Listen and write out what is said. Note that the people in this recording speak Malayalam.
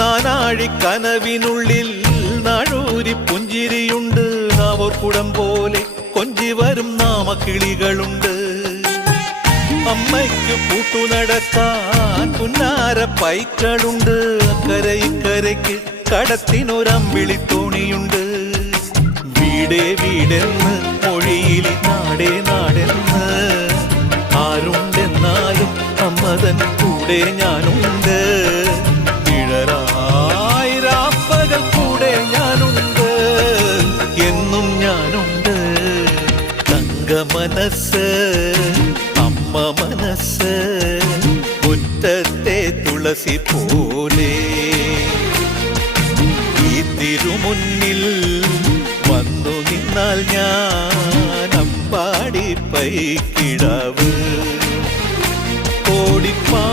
നാനാഴിക്കനവിനുള്ളിൽ നാഴൂരി പുഞ്ചിരിയുണ്ട്. നാവോർക്കുടം പോലെ കൊഞ്ചി വരും നാമക്കിളികളുണ്ട്. അമ്മയ്ക്ക് പൂട്ടുനടക്കാൻ പുന്നാര പൈക്കളുണ്ട്. അക്കരെ ഇക്കരയ്ക്ക് കടത്തിനൊരമ്പിളിത്തോണിയുണ്ട്. വീടേ വീടെന്ന് മൊഴിയിലെ നാടേ നാടെന്ന് ആരുണ്ടെന്നാലും അമ്മതൻ കൂടെ ഞാനുണ്ട്. ഇഴരായിരാപ്പകൽ കൂടെ ഞാനുണ്ട്, എന്നും ഞാനുണ്ട്. തങ്ക മനസ്സ് അമ്മ മനസ്സ് മുറ്റത്തെ തുളസി പോലെ. ഈ തിരുമുന്നിൽ വന്നു നിന്നാൽ ഞാൻ അമ്പാടി പൈക്കിടാവ്. ഓടിപ്പാ